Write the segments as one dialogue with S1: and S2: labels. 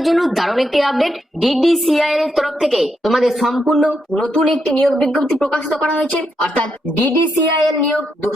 S1: তোমাদের জন্য দারুণ একটি আপডেট ডিডিসিআই এর তরফ থেকে। তোমাদের সম্পূর্ণ নতুন একটি নিয়োগ বিজ্ঞপ্তি প্রকাশিত করা হয়েছে, অর্থাৎ ডিডিসিআই এর নিয়োগ দু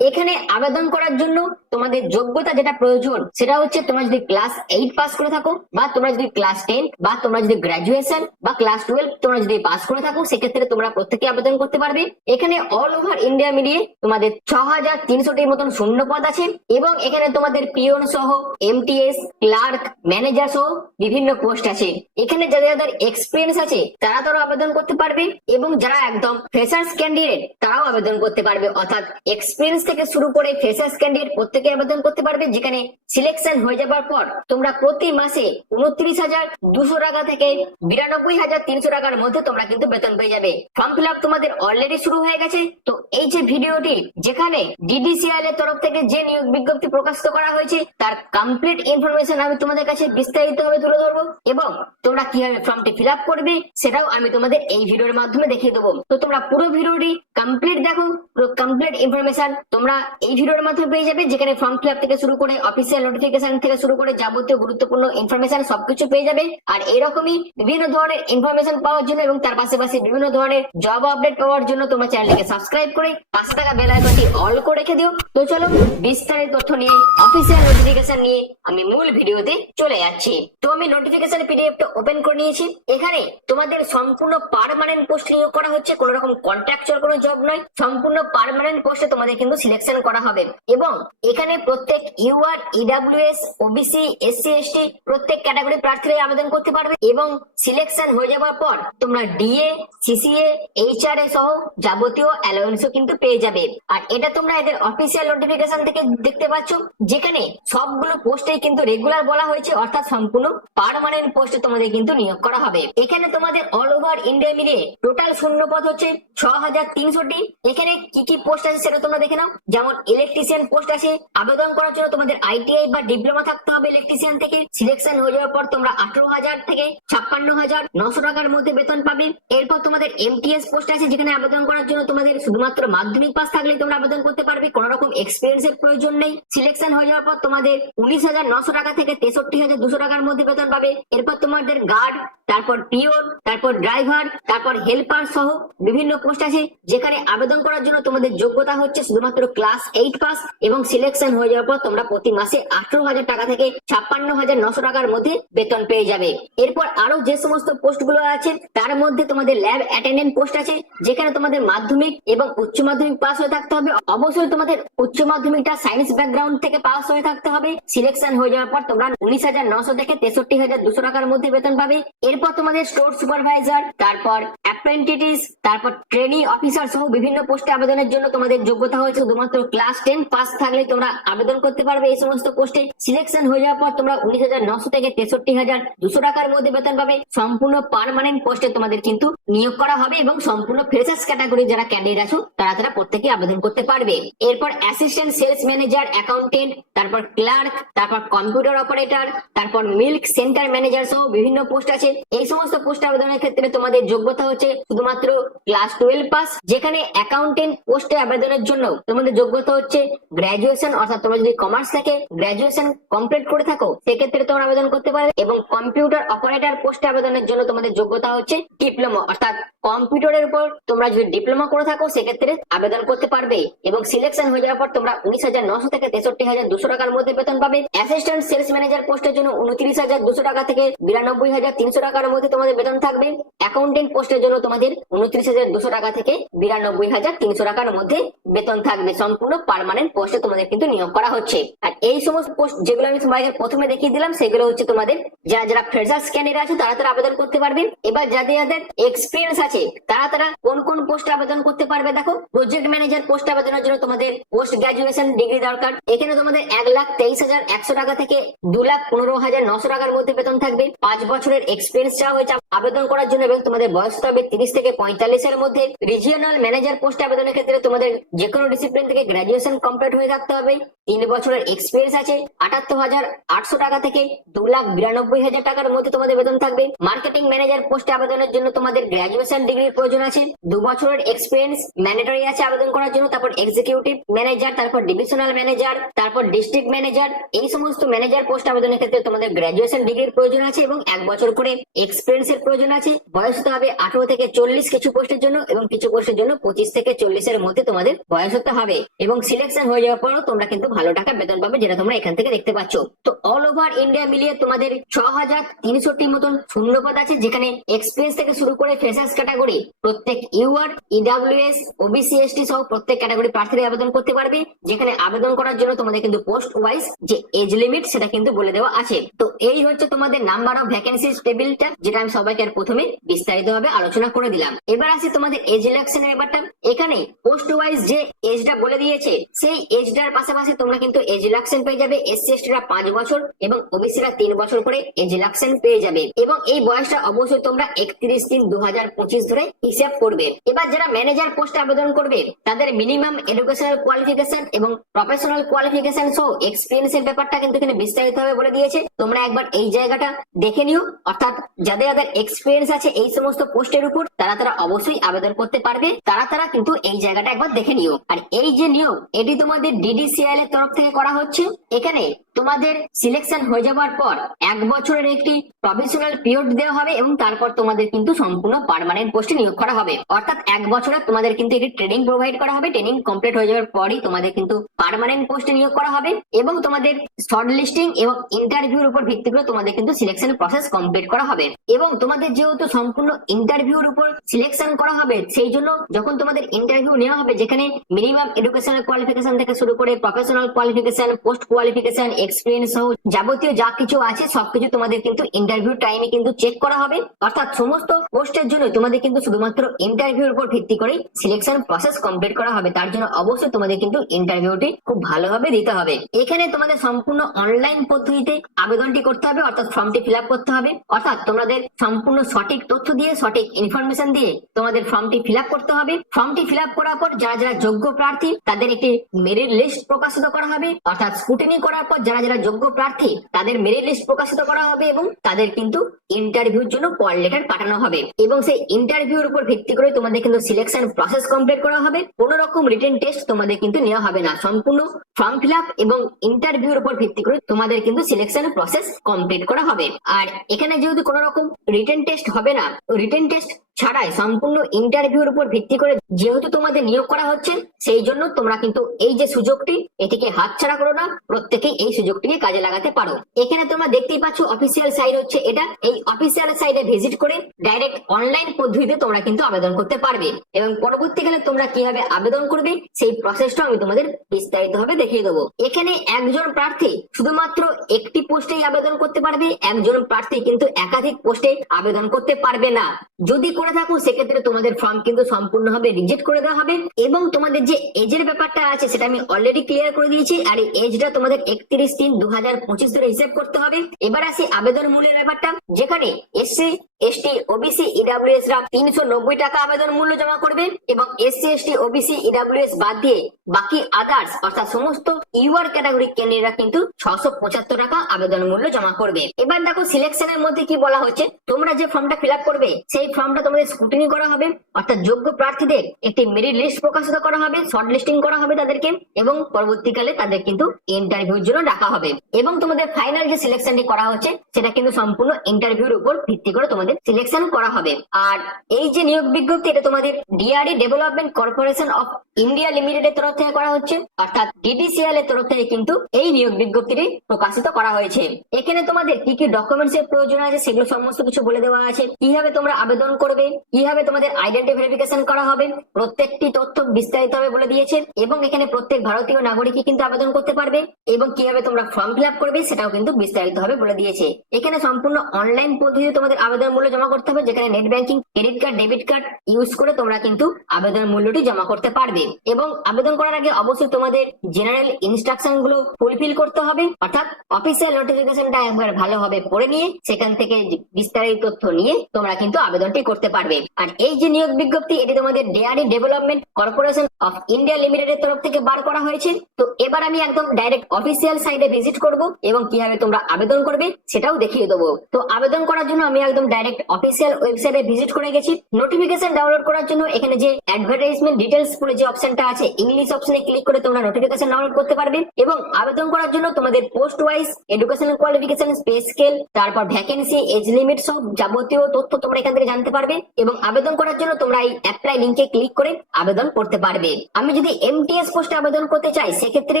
S1: এখানে আবেদন করার জন্য তোমাদের যোগ্যতা যেটা প্রয়োজন, সেটা হচ্ছে তোমরা যদি ক্লাস এইট পাস করে থাকো, বা তোমরা যদি ক্লাস টেন বা তোমরা যদি গ্রাজুয়েশন বা ক্লাস টুয়েলভ তোমরা যদি পাস করে থাকো, সেক্ষেত্রে তোমরা প্রত্যেকে আবেদন করতে পারবে। এখানে অল ওভার ইন্ডিয়া মিলিয়ে তোমাদের ছ হাজার তিনশোটির মতন শূন্য পদ আছে, এবং এখানে তোমাদের পিওন সহ এমটিএস ক্লার্ক ম্যানেজার সহ বিভিন্ন পোস্ট আছে। এখানে যাদের যাদের এক্সপিরিয়েন্স আছে, তারা তারা আবেদন করতে পারবে এবং যারা একদম ফ্রেশার্স ক্যান্ডিডেট তারাও আবেদন করতে পারবে। অর্থাৎ এক্সপিরিয়েন্স থেকে শুরু করে ফ্রেশার্স ক্যান্ডিডেট প্রত্যেকে আবেদন করতে পারবে, যেখানে সিলেকশন হয়ে যাবার পর তোমরা প্রতি মাসে উনত্রিশ হাজার দুশো টাকা থেকে বিরানব্বই হাজার তিনশো টাকার মধ্যে তোমরা কিন্তু বেতন পেয়ে যাবে। ফর্ম ফিল আপ তোমাদের অলরেডি শুরু হয়ে গেছে। তো এই যে ভিডিওটি, যেখানে ডিডিসিআর এর তরফ থেকে যে নিয়োগ বিজ্ঞপ্তি প্রকাশিত করা হয়েছে, তার কমপ্লিট ইনফরমেশন আমি তোমাদের কাছে বিস্তারিত ভাবে তুলে ধরবো এবং তোমরা কীভাবে ফর্মটি ফিল আপ করবে সেটাও আমি তোমাদের এই ভিডিওর মাধ্যমে দেখিয়ে দেবো। তো তোমরা পুরো ভিডিওটি কমপ্লিট দেখো, পুরো কমপ্লিট ইনফরমেশন তোমরা এই ভিডিওর মাধ্যমে পেয়ে যাবে, যেখানে ফর্ম ফিল আপ থেকে শুরু করে অফিসিয়াল নোটিফিকেশন থেকে শুরু করে যাবতীয় গুরুত্বপূর্ণ ইনফরমেশন সবকিছু পেয়ে যাবে। আর এরকমই বিভিন্ন ধরনের ইনফরমেশন পাওয়ার জন্য এবং তার পাশাপাশি বিভিন্ন ধরনের জব আপডেট পাওয়ার জন্য তোমার চ্যানেলটিকে সাবস্ক্রাইব করে পাশে থাকা বেল আইকনটি অল করে রেখে দিও। তো চলো বিস্তারিত তথ্য নিয়ে অফিসিয়াল নোটিফিকেশন নিয়ে আমি মূল ভিডিওতে চলে যাচ্ছি। তো আমি নোটিফিকেশন পিডিএফটা ওপেন করে নিয়েছি। এখানে তোমাদের সম্পূর্ণ পার্মানেন্ট পোস্ট নিয়োগ করা হচ্ছে। কোনো রকম কন্ট্রাকচুয়াল কোনো জব নয়। সম্পূর্ণ পার্মানেন্ট পোস্টে তোমাদের কিন্তু সিলেকশন করা হবে। এবং এখানে প্রত্যেক UR EWS OBC SC ST প্রত্যেক ক্যাটাগরি প্রার্থীরা আবেদন করতে পারবে। এবং সিলেকশন হয়ে যাওয়ার পর তোমরা ডিএ সিসিএ এইচআরএ সহ যাবতীয় অ্যালাউন্সও কিন্তু পেয়ে যাবে। আর এটা তোমরা এদের অফিসিয়াল নোটিফিকেশন থেকে দেখতে পাচ্ছ। যেখানে সবগুলো পোস্টে কিন্তু রেগুলার বলা হয়েছে। অর্থাৎ সম্পূর্ণ পার্মানেন্ট পোস্টে তোমাদের কিন্তু নিয়োগ করা হবে। এখানে তোমাদের অল ওভার ইন্ডিয়া মিলিয়ে টোটাল শূন্য পদ হচ্ছে ছ হাজার তিনশোটি। এখানে কি কি পোস্ট আছে সেটা তোমরা দেখে নাও। যেমন ইলেকট্রিশিয়ান পোস্ট আছে, আবেদন করার জন্য তোমাদের আইটিআই বা ডিপ্লোমা থাকতে হবে ইলেকট্রিশিয়ান থেকে। সিলেকশন হয়ে যাওয়ার পর তোমরা আঠারো হাজার থেকে ছাপ্পান্ন হাজার নশো টাকার মধ্যে বেতন পাবে। এরপর তোমাদের এমটিএস পোস্ট আছে, যেখানে আবেদন করার জন্য তোমাদের শুধুমাত্র মাধ্যমিক পাস থাকলে তোমরা আবেদন করতে পারবে। কোন রকম এক্সপিরিয়েন্স এর প্রয়োজন নেই। সিলেকশন হয়ে যাওয়ার পর তোমাদের উনিশ হাজার নশো টাকা থেকে তেষট্টি হাজার দুশো টাকার মধ্যে বেতন পাবে। এরপর তোমাদের গার্ড তারপর পিওর তারপর ড্রাইভার তারপর হেল্পার সহ বিভিন্ন পোস্ট আছে, যেখানে আবেদন করার জন্য তোমাদের যোগ্যতা হচ্ছে শুধুমাত্র ক্লাস এইট পাস এবং সিলেকশন হয়ে যাওয়ার পর তোমরা প্রতি মাসে আঠারো হাজার টাকা থেকে ছাপ্পান্ন হাজার নশো টাকার মধ্যে বেতন পেয়ে যাবে। এরপর আরও যে সমস্ত পোস্টগুলো আছে, তার মধ্যে তোমাদের ল্যাব অ্যাটেন্ডেন্ট পোস্ট আছে, যেখানে তোমাদের মাধ্যমিক এবং উচ্চ মাধ্যমিক পাস হয়ে থাকতে হবে। অবশ্যই তোমাদের উচ্চ মাধ্যমিকটা সায়েন্স ব্যাকগ্রাউন্ড থেকে পাস হয়ে থাকতে হবে। সিলেকশন হয়ে যাওয়ার পর তোমরা উনিশ হাজার নশো থেকে তেষট্টি হাজার দুশো টাকার মধ্যে বেতন পাবে। এরপর তোমাদের স্টোর সুপারভাইজার, তারপর অ্যাপ্রেন্টিস তারপর ট্রেনিং অফিসার সহ বিভিন্ন পোস্টে আবেদনের জন্য তোমাদের যোগ্যতা হয়েছে। শুধুমাত্র ক্লাস টেন পাস থাকলে তোমরা আবেদন করতে পারবে এই সমস্ত পোস্টে। সিলেকশন হয়ে যাওয়ার পর তোমরা উনিশ হাজার নশো থেকে তেষট্টি হাজার দুশো টাকার মধ্যে বেতন পাবে। সম্পূর্ণ পার্মানেন্ট পোস্টে তোমাদের কিন্তু নিয়োগ করা হবে এবং সম্পূর্ণ ফ্রেশার্স ক্যাটাগরি যারা ক্যান্ডিডেট আছো, তারা তারা প্রত্যেকে আবেদন করতে পারবে। এরপর অ্যাসিস্ট্যান্ট সেলস ম্যানেজার অ্যাকাউন্টেন্ট তারপর ক্লার্ক তারপর কম্পিউটার অপারেটর তারপর মিল্ক সেন্টার ম্যানেজার সহ বিভিন্ন পোস্ট আছে। এই সমস্ত পোস্ট আবেদনের ক্ষেত্রে তোমাদের যোগ্যতা হচ্ছে শুধুমাত্র ক্লাস টুয়েলভ পাস যেখানে অ্যাকাউন্টেন্ট পোস্টে আবেদনের জন্য তোমাদের যোগ্যতা হচ্ছে গ্রাজুয়েশন অর্থাৎ তোমরা যদি কমার্স থেকে গ্রাজুয়েশন কমপ্লিট করে থাকো, সেক্ষেত্রে তোমরা আবেদন করতে পারবে এবং কম্পিউটার অপারেটর পোস্টে আবেদনের জন্য তোমাদের যোগ্যতা হচ্ছে ডিপ্লোমা অর্থাৎ কম্পিউটারের উপর তোমরা যদি ডিপ্লোমা করে থাকো, সেক্ষেত্রে আবেদন করতে পারবে এবং সিলেকশন হয়ে যাওয়ার পর তোমরা উনিশ হাজার নশো থেকে তেষট্টি হাজার দুশো টাকার মধ্যে বেতন পাবে। অ্যাসিস্ট্যান্ট সেলস ম্যানেজার পোস্টের জন্য উনত্রিশ হাজার দুশো টাকা থেকে বিরানব্বই হাজার তিনশো টাকার মধ্যে তোমাদের বেতন থাকবে। অ্যাকাউন্টেন্ট পোস্টের জন্য তোমাদের উনত্রিশ হাজার দুশো টাকা থেকে বিরানব্বই হাজার তিনশো টাকার মধ্যে বেতন থাকবে। সম্পূর্ণ পার্মানেন্ট পোস্টে তোমাদের কিন্তু নিয়োগ করা হচ্ছে। আর এই সমস্ত পোস্ট যেগুলো আমি তোমাদের প্রথমে দেখিয়ে দিলাম, সেগুলো হচ্ছে তোমাদের যারা যারা ফ্রেশার্স ক্যান্ডিডেট আছে, তারা তারা আবেদন করতে পারবে। এবার যাদের যাদের এক্সপিরিয়েন্স আছে, তারা তারা কোন কোন পোস্টে আবেদন করতে পারবে? দেখো প্রজেক্ট ম্যানেজার পোস্ট আবেদনের জন্য তোমাদের পোস্ট গ্রাজুয়েশন ডিগ্রি দরকার। এখানে তোমাদের এক লাখ তেইশ হাজার একশো টাকা থেকে দু লাখ পনেরো হাজার নশো টাকার মধ্যে বেতন থাকবে। পাঁচ বছরের এক্সপিরিয়েন্স চাওয়া হয়েছে আবেদন করার জন্য এবং তোমাদের বয়স হবে তিরিশ থেকে পঁয়তাল্লিশের মধ্যে রিজিওনাল ম্যানেজার পোস্ট আবেদনের ক্ষেত্রে তোমাদের যে কোনো ডিসিপ্লিন থেকে গ্রাজুয়েশন কমপ্লিট হয়ে থাকতে হবে। তিন বছরের এক্সপিরিয়েন্স আছে, আটাত্তর হাজার আটশো টাকা থেকে দু লাখ বিরানব্বই হাজার টাকার মধ্যে তোমাদের বেতন থাকবে। মার্কেটিং ম্যানেজার পোস্টে আবেদনের জন্য তোমাদের গ্রাজুয়েশন ডিগ্রির প্রয়োজন আছে। দু বছরের এক্সপিরিয়েন্স ম্যান্ডেটরি আছে আবেদন করার জন্য, তারপর এক্সিকিউটিভ ম্যানেজার তারপর ডিভিশনাল ম্যানেজার তারপর ডিস্ট্রিক্ট ম্যানেজার এই সমস্ত ম্যানেজার পোস্ট আবেদনের ক্ষেত্রে তোমাদের গ্রাজুয়েশন ডিগ্রির প্রয়োজন আছে এবং এক বছর করে এক্সপিরিয়েন্স এর প্রয়োজন আছে। বয়স হতে হবে আঠারো থেকে চল্লিশ কিছু পোস্টের জন্য এবং কিছু পোস্টের জন্য পঁচিশ থেকে চল্লিশের মধ্যে তোমাদের বয়স হতে হবে। এবং সিলেকশন হয়ে যাওয়ার পরও তোমরা কিন্তু ভালো টাকা বেতন পাবে যেটা তোমরা এখান থেকে দেখতে পাচ্ছ। তো অল ওভার ইন্ডিয়া মিলিয়ে তোমাদের ছ হাজার তিনশোটি মতন শূন্যপদ আছে, যেখানে এক্সপিরিয়েন্স থেকে শুরু করে ফ্রেশার্স ক্যাটাগরি প্রত্যেক ইউআর ইডাব্লিউএস ওবিসি এসটি সহ প্রত্যেক ক্যাটাগরি প্রার্থীরা আবেদন করতে পারবে, যেখানে আবেদন করার জন্য তোমাদের কিন্তু পোস্ট ওয়াইজ যে এজ লিমিট সেটা কিন্তু বলে দেওয়া আছে। তো এই হচ্ছে তোমাদের নাম্বার অফ ভ্যাকেন্সি টেবিলটা যেটা আমি সবাইকে আর প্রথমে বিস্তারিত ভাবে আলোচনা করে দিলাম। এবার আসি তোমাদের এজ ইলেকশনের ব্যাপারটা। এখানে পোস্ট ওয়াইজ যে এজটা বলে দিয়েছে, সেই এজটার পাশাপাশি তোমরা কিন্তু এজ ইলেকশন পেয়ে যাবে। এসসি এসটিরা পাঁচ বছর এবং ওবিসিরা তিন বছর করে এজ ইলেকশন পেয়ে যাবে। এবং এই বয়সটা অবশ্যই তোমরা একত্রিশ তিন দু হাজার পঁচিশ ধরে হিসাব করবে। এবার যারা ম্যানেজার পোস্টে আবেদন করবে, তাদের মিনিমাম এডুকেশনাল কোয়ালিফিকেশন এবং প্রফেশনাল কোয়ালিফিকেশন সহ এক্সপিরিয়েন্স এর ব্যাপারটা কিন্তু এখানে বিস্তারিত ভাবে বলে দিয়েছে। তোমরা একবার এই জায়গাটা দেখে নিও। অর্থাৎ যাদের যাদের এক্সপিরিয়েন্স আছে এই সমস্ত পোস্টের উপর, তারা তারা অবশ্যই আবেদন করতে পারবে। তারা তারা কিন্তু এই জায়গাটা একবার দেখে নিও। আর এই যে নিয়োগ এটি তোমাদের ডিডিসিআই এর তরফ থেকে করা হচ্ছে। এখানে তোমাদের সিলেকশন হয়ে যাওয়ার পর এক বছরের একটি প্রফেশনাল পিরিয়ড দেওয়া হবে এবং তারপর তোমাদের কিন্তু সম্পূর্ণ পার্মানেন্ট পোস্টে নিয়োগ করা হবে। অর্থাৎ এক বছরে তোমাদের কিন্তু একটি ট্রেনিং প্রোভাইড করা হবে ট্রেনিং কমপ্লিট হয়ে যাওয়ার পরই তোমাদের কিন্তু পার্মানেন্ট পোস্টে নিয়োগ করা হবে এবং তোমাদের শর্ট লিস্টিং এবং ইন্টারভিউর উপর ভিত্তি করে তোমাদের কিন্তু সিলেকশন প্রসেস কমপ্লিট করা হবে। এবং তোমাদের যেহেতু সম্পূর্ণ ইন্টারভিউর উপর সিলেকশন করা হবে, সেই জন্য যখন তোমাদের ইন্টারভিউ নেওয়া হবে, যেখানে মিনিমাম এডুকেশনাল কোয়ালিফিকেশন থেকে শুরু করে professional qualification post qualification experience সহ যাবতীয় যা কিছু আছে, সবকিছু তোমাদের কিন্তু ইন্টারভিউ টাইমে কিন্তু চেক করা হবে। অর্থাৎ সমস্ত পোস্টের জন্য তোমাদের কিন্তু শুধুমাত্র ইন্টারভিউর উপর ভিত্তি করে সিলেকশন প্রসেস কমপ্লিট করা হবে। তার জন্য অবশ্যই তোমাদের কিন্তু ইন্টারভিউটি খুব ভালোভাবে দিতে হবে। এখানে তোমাদের সম্পূর্ণ অনলাইন পদ্ধতিতে আবেদনটি করতে হবে, অর্থাৎ ফর্মটি ফিল করতে হবে। অর্থাৎ তোমাদের সম্পূর্ণ সঠিক তথ্য দিয়ে, সঠিক ইনফরমেশন দিয়ে তোমাদের ফর্মটি ফিল করতে হবে। ফর্মটি ফিল আপ করার পর যারা যারা যোগ্য প্রার্থী, তাদের একটি মেরিট লিস্ট প্রকাশিত করা হবে। অর্থাৎ স্কুটিনি করার পর যারা যারা যারা যোগ্য প্রার্থী, তাদের মেরিট লিস্ট প্রকাশিত করা হবে এবং তাদের কিন্তু ইন্টারভিউর জন্য কল লেটার পাঠানো হবে। এবং সেই ইন্টারভিউর উপর ভিত্তি করে তোমাদের কিন্তু সিলেকশন প্রসেস কমপ্লিট করা হবে। কোন রকম রিটেন টেস্ট তোমাদের কিন্তু নেওয়া হবে না। সম্পূর্ণ ফর্ম ফিল আপ এবং ইন্টারভিউর উপর ভিত্তি করে তোমাদের কিন্তু সিলেকশন প্রসেস কমপ্লিট করা হবে। আর এখানে যেহেতু কোন রকম রিটেন টেস্ট হবে না রিটেন টেস্ট ছাড়াই সম্পূর্ণ ইন্টারভিউর উপর ভিত্তি করে যেহেতু তোমাদের নিয়োগ করা হচ্ছে, সেই জন্য তোমরা কিন্তু এই যে সুযোগটি, এটিকে হাতছাড়া করো না, প্রত্যেকেই এই সুযোগটিকে কাজে লাগাতে পারো। এখানে তোমরা দেখতেই পাচ্ছ অফিসিয়াল সাইট হচ্ছে এটা। এই অফিসিয়াল সাইটে ভিজিট করে ডাইরেক্ট অনলাইন পদ্ধতিতে তোমরা কিন্তু আবেদন করতে পারবে। এবং পরবর্তীকালে তোমরা কীভাবে আবেদন করবে, সেই প্রসেসটা আমি তোমাদের বিস্তারিত ভাবে দেখিয়ে দেবো। এখানে একজন প্রার্থী শুধুমাত্র একটি পোস্টেই আবেদন করতে পারবে, একজন প্রার্থী কিন্তু একাধিক পোস্টে আবেদন করতে পারবে না। যদি করে থাকো, সেক্ষেত্রে তোমাদের ফর্ম কিন্তু সম্পূর্ণভাবে রিজেক্ট করে দেওয়া হবে। এবং তোমাদের যে এজের ব্যাপারটা আছে, সেটা আমি অলরেডি ক্লিয়ার করে দিয়েছি। আর এই এজটা তোমাদের একত্রিশ তিন দু হাজার পঁচিশ ধরে হিসেব করতে হবে। এবার আসি আবেদন মূল্যের ব্যাপারটা। যেখানে এসসি, এসটি, ওবিসি ইডাব্লিউএস রা তিনশো নব্বই টাকা আবেদন মূল্য জমা করবে এবং এসসি, এসটি, ওবিসি ইডাব্লিউএস বাদ দিয়ে বাকি আদার্স অর্থাৎ সমস্ত ইউআর ক্যাটাগরি কেন্দ্রীরা কিন্তু ছশো পঁচাত্তর টাকা আবেদন মূল্য জমা করবে। এবার দেখো সিলেকশনের মধ্যে কি বলা হচ্ছে? তোমরা যে ফর্মটা ফিল আপ করবে, সেই ফর্মটা তোমাদের স্কুটিনি করা হবে, অর্থাৎ যোগ্য প্রার্থীদের একটি মেরিট লিস্ট প্রকাশিত করা হবে শর্ট লিস্টিং করা হবে তাদেরকে এবং পরবর্তীকালে তাদের কিন্তু ইন্টারভিউর জন্য ডাকা হবে। এবং তোমাদের ফাইনাল যে সিলেকশনটি করা হচ্ছে, সেটা কিন্তু সম্পূর্ণ ইন্টারভিউর উপর ভিত্তি করে তোমাদের সিলেকশন করা হবে। আর এই যে নিয়োগ বিজ্ঞপ্তি, এটা তোমাদের dairy development corporation of India লিমিটেডের তরফ থেকে করা হচ্ছে, অর্থাৎ ডিডিসিএল এর তরফ থেকে কিন্তু এই নিয়োগ বিজ্ঞপ্তিটি প্রকাশিত করা হয়েছে। এখানে তোমাদের কি কি ডকুমেন্টস এর প্রয়োজন আছে, সেগুলো সমস্ত কিছু বলে দেওয়া আছে। কীভাবে তোমরা আবেদন করবে কীভাবে তোমাদের আইডেন্টি ভেরিফিকেশন করা হবে, প্রত্যেকটি তথ্য বিস্তারিত ভাবে বলে দিয়েছে, এবং এখানে প্রত্যেক ভারতীয় নাগরিকই কিন্তু আবেদন করতে পারবে, এবং কীভাবে তোমরা ফর্ম ফিল করবে সেটাও কিন্তু বিস্তারিত ভাবে বলে দিয়েছে। এখানে সম্পূর্ণ অনলাইন পদ্ধতিতে তোমাদের আবেদন মূল্য জমা করতে হবে, যেখানে net banking credit card debit card use করে তোমরা কিন্তু আবেদন মূল্যটি জমা করতে পারবে। এবং আবেদন করার আগে অবশ্যই তোমাদের জেনারেল ইনস্ট্রাকশনগুলো ফুলফিল করতে হবে, অর্থাৎ অফিসিয়াল নোটিফিকেশনটা একবার ভালোভাবে পড়ে নিয়ে সেখান থেকে বিস্তারিত তথ্য নিয়ে তোমরা কিন্তু আবেদনটি করতে করতে পারবে। আর এই যে নিয়োগ বিজ্ঞপ্তি, এটি তোমাদের dairy development corporation of India লিমিটেডের তরফ থেকে বার করা হয়েছে। তো এবার আমি একদম ডাইরেক্ট অফিসিয়াল সাইটে ভিজিট করব এবং কীভাবে তোমরা আবেদন করবে সেটাও দেখিয়ে দেবো। তো আবেদন করার জন্য আমি একদম ডাইরেক্ট অফিসিয়াল ওয়েবসাইটে ভিজিট করে গেছি। নোটিফিকেশন ডাউনলোড করার জন্য এখানে যে অ্যাডভার্টাইজমেন্ট ডিটেলস বলে যে অপশনটা আছে, ইংলিশ অপশনে ক্লিক করে তোমরা নোটিফিকেশন ডাউনলোড করতে পারবে এবং আবেদন করার জন্য তোমাদের post wise educational qualification, pay scale, তারপর ভ্যাকেন্সি, এজ লিমিট সব যাবতীয় তথ্য তোমরা এখান থেকে জানতে পারবে। এবং আবেদন করার জন্য তোমরা এই অ্যাপ্লাই লিংকে ক্লিক করে আবেদন করতে পারবে। আমি যদি এমটিএস পোস্টে আবেদন করতে চাই, সেক্ষেত্রে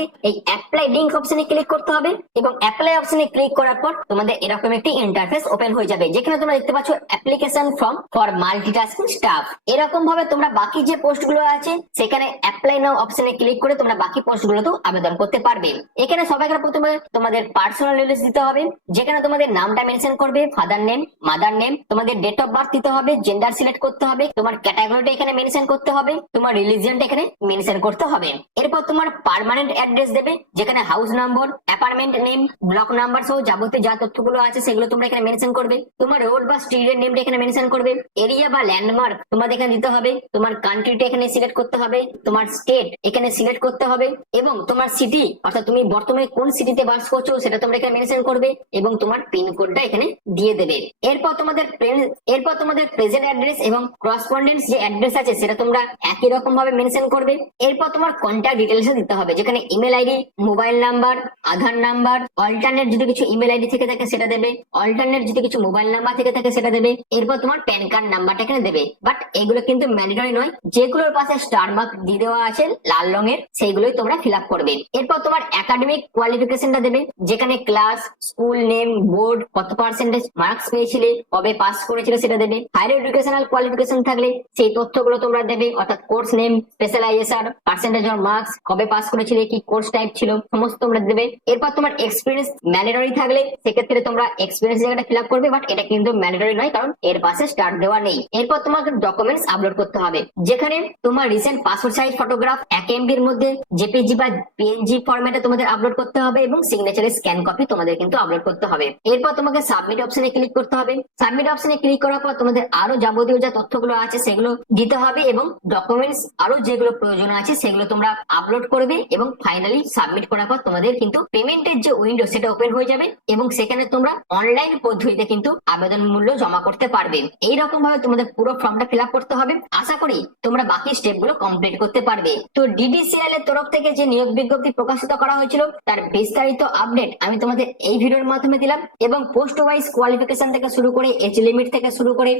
S1: এই অ্যাপ্লাই লিংক অপশনে ক্লিক করতে হবে এবং অ্যাপ্লাই অপশনে ক্লিক করার পর তোমাদের এরকম একটি ইন্টারফেস ওপেন হয়ে যাবে, যেখানে তোমরা দেখতে পাচ্ছ application form for multitasking staff এরকম ভাবে তোমরা বাকি যে পোস্টগুলো আছে, সেখানে অ্যাপ্লাই নাও অপশনে ক্লিক করে তোমরা বাকি পোস্ট গুলোতেও আবেদন করতে পারবে। এখানে সবাইকে প্রথমে তোমাদের পার্সোনাল ডিটেলস দিতে হবে, যেখানে তোমাদের নামটা মেনশন করবে ফাদার নেম মাদার নেম তোমাদের ডেট অফ বার্থ দিতে হবে জেন্ডার সিলেক্ট করতে হবে, তোমার ক্যাটাগরিটা এখানে মেনশন করতে হবে, তোমার রিলিজিয়নটা এখানে মেনশন করতে হবে। এরপর তোমার পার্মানেন্ট অ্যাড্রেস দেবে, যেখানে house number apartment name block number সহ যাবতীয় যা তথ্যগুলো আছে, সেগুলো তোমরা এখানে মেনশন করবে। তোমার রোড বা স্ট্রিটের নেমটা এখানে মেনশন করবে। এরিয়া বা ল্যান্ডমার্ক তোমাদের এখানে দিতে হবে, তোমার কান্ট্রিটা এখানে সিলেক্ট করতে হবে, তোমার স্টেট এখানে সিলেক্ট করতে হবে, এবং তোমার সিটি অর্থাৎ তুমি বর্তমানে কোন সিটিতে বাস করছ, সেটা তোমরা এখানে মেনশন করবে, এবং তোমার পিনকোডটা এখানে দিয়ে দেবে। এরপর তোমাদের এরপর তোমাদের প্রেজেন্ট অ্যাড্রেস এবং করসপন্ডেন্স যে অ্যাড্রেস আছে, সেটা তোমরা একই রকম ভাবে মেনশন করবে। এরপর তোমার কন্ট্যাক্ট ডিটেলস দিতে হবে। যেখানে email ID mobile number Aadhaar number alternate যদি কিছু ইমেল আইডি থেকে থাকে, সেটা দেবে। অল্টারনেট যদি কিছু মোবাইল নাম্বার থেকে থাকে, সেটা দেবে। এরপর তোমার প্যান কার্ড নাম্বারটা এখানে দেবে। বাট এগুলো কিন্তু ম্যান্ডেটরি নয়। যেগুলোর পাশে স্টার মার্ক দিয়ে দেওয়া আছে, লাল রঙের, সেইগুলোই তোমরা ফিল আপ করবে। এরপর তোমার একাডেমিক কোয়ালিফিকেশনটা দেবে। যেখানে ক্লাস স্কুল নেম বোর্ড কত পার্সেন্টেজ মার্কস পেয়েছিলে, কবে পাস করেছিলে সেটা দেবে। হায়ার এডুকেশনাল কোয়ালিফিকেশন থাকলে সেই তথ্যগুলো তোমরা দেবে, অর্থাৎ course name specialization percentage or marks কবে পাস করেছিলে, কি কোর্স টাইপ ছিল, সমস্ত তোমরা দেবে। এরপর তোমার এক্সপিরিয়েন্স ম্যান্ডেটরি থাকলে সেক্ষেত্রে তোমরা এক্সপিরিয়েন্স জায়গাটা ফিল আপ করবে বাট এটা কিন্তু ম্যান্ডেটরি নয়, কারণ এর পাশে স্টার্ট দেওয়া নেই। এরপর তোমাকে ডকুমেন্টস আপলোড করতে হবে। যেখানে তোমার রিসেন্ট পাসপোর্ট সাইজ ফটোগ্রাফ এক এমবির মধ্যে জেপিজি বা পিএনজি ফরম্যাটে তোমাদের আপলোড করতে হবে এবং সিগনেচারের স্ক্যান কপি তোমাদের কিন্তু আপলোড করতে হবে। এরপর তোমাকে সাবমিট অপশনে ক্লিক করতে হবে। সাবমিট অপশনে ক্লিক করার পর তোমাদের আরও যাবতীয় যা তথ্যগুলো আছে সেগুলো দিতে হবে এবং ডকুমেন্টস আরও যেগুলো প্রয়োজন আছে সেগুলো তোমরা আপলোড করবে এবং ফাইনালি সাবমিট করার পর তোমাদের কিন্তু পেমেন্টের যে উইন্ডো সেটা ওপেন হয়ে যাবে এবং সেখানে তোমরা অনলাইন পদ্ধতিতে কিন্তু আবেদন মূল্য জমা করতে পারবে। এইরকম ভাবে তোমাদের পুরো ফর্মটা ফিল করতে হবে। আশা করি তোমরা বাকি স্টেপগুলো কমপ্লিট করতে পারবে। তো ডিডিসিএল এর তরফ থেকে যে নিয়োগ বিজ্ঞপ্তি প্রকাশিত করা হয়েছিল, তার বিস্তারিত আপডেট আমি তোমাদের এই ভিডিওর মাধ্যমে দিলাম এবং পোস্ট ওয়াইজ কোয়ালিফিকেশন থেকে শুরু করে এজ লিমিট থেকে শুরু করে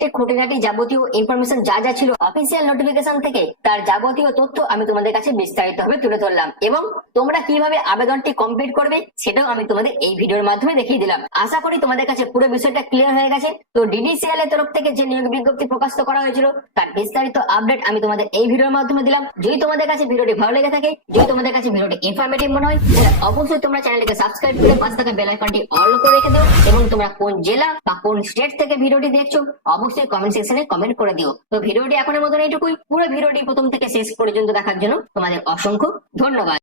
S1: প্রত্যেকটি খুঁটিনাটি যাবতীয় ইনফরমেশন যা যা ছিল অফিসিয়াল নোটিফিকেশন থেকে, তার যাবতীয় তথ্য আমি তোমাদের কাছে বিস্তারিত ভাবে তুলে ধরলাম। এবং তোমরা কীভাবে আবেদনটি কমপ্লিট করবে, সেটাও আমি তোমাদের এই ভিডিওর মাধ্যমে দেখিয়ে দিলাম। আশা করি তোমাদের কাছে পুরো বিষয়টা ক্লিয়ার হয়ে গেছে। তো ডিডিসিএল এর তরফ থেকে যে নিয়োগ বিজ্ঞপ্তি প্রকাশিত করা হয়েছিল, তার বিস্তারিত আপডেট আমি তোমাদের এই ভিডিওর মাধ্যমে দিলাম। যদি তোমাদের কাছে ভিডিওটি ভালো লেগে থাকে, যদি তোমাদের কাছে ভিডিওটি ইনফরমেটিভ মনে হয়, তাহলে অবশ্যই তোমরা চ্যানেলটিকে সাবস্ক্রাইব করে পাশে থাকা বেল আইকনটি অল করে রেখে দাও। এবং তোমরা কোন জেলা বা কোন স্টেট থেকে ভিডিওটি দেখছ অবশ্যই কমেন্ট সেকশনে কমেন্ট করে দিও। তো ভিডিওটি এখনের মতন এইটুকুই। পুরো ভিডিওটি প্রথম থেকে শেষ পর্যন্ত দেখার জন্য তোমাদের অসংখ্য ধন্যবাদ।